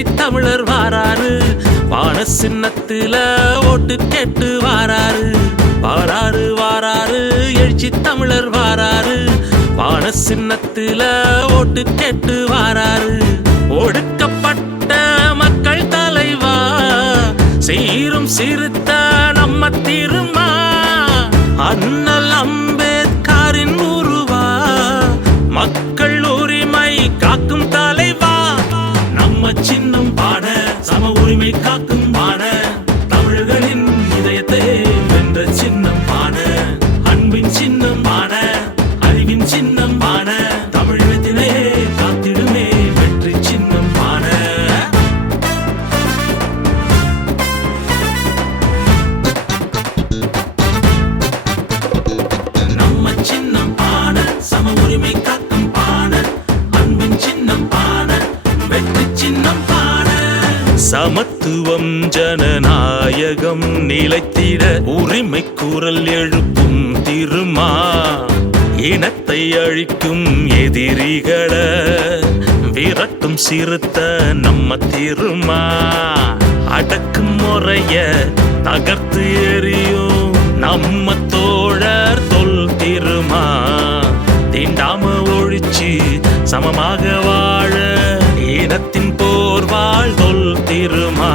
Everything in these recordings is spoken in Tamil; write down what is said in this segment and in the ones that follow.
எழுச்சி தமிழர் வாராரு, வான சின்னத்துல ஓட்டு கேட்டு வாராரு. வாராரு வாராரு எழுச்சி தமிழர் வாராரு, வான சின்னத்துல ஓட்டு கேட்டு வாராரு. ஒடுக்கப்பட்ட மக்கள் தலைவா, சீரும் சிறுத்த நம்ம திருமா, அண்ணல் அம்பேத்கரின் உருவா, மக்கள் உரிமை காக்கும் தலைவா. நம்ம சின்னம் பாட சம உரிமை காக்கும் பாட, தமிழர்களின் இதயத்தை வென்ற சின்னம் பாட, அன்பின் சின்னம் பாட, அறிவின் சின்னம் பாட, தமிழகத்திலே காத்திடுமே வெற்றி சின்னம் பாட. நம்ம சின்னம் பாட சம உரிமை காக்கும் பாட, அன்பின் சின்னம் பாட, வெற்றி சின்னம் பாட. சமத்துவம் ஜனநாயகம் நிலைத்திட உரிமை குரல் எழுப்பும் திருமா, இனத்தை அழிக்கும் எதிரிகளை விரட்டும் சிறுத்த நம்ம திருமா, அடக்கும் முறைய தகர்த்து எறியும் நம்ம தோழர் தொல் திருமா, தீண்டாம ஒழிச்சு சமமாக வாழ இனத்தின் போர்வாள் தொல் திருமா,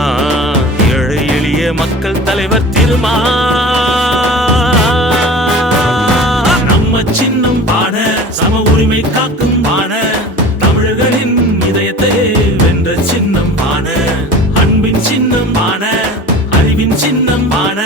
ஏழை எளிய மக்கள் தலைவர் திருமா. நம்ம சின்னம் பாட சம உரிமை காக்கும் பாட, தமிழர்களின் இதயத்தை வென்ற சின்னம் பாட, அன்பின் சின்னம் பாட, அறிவின் சின்னம் பாட.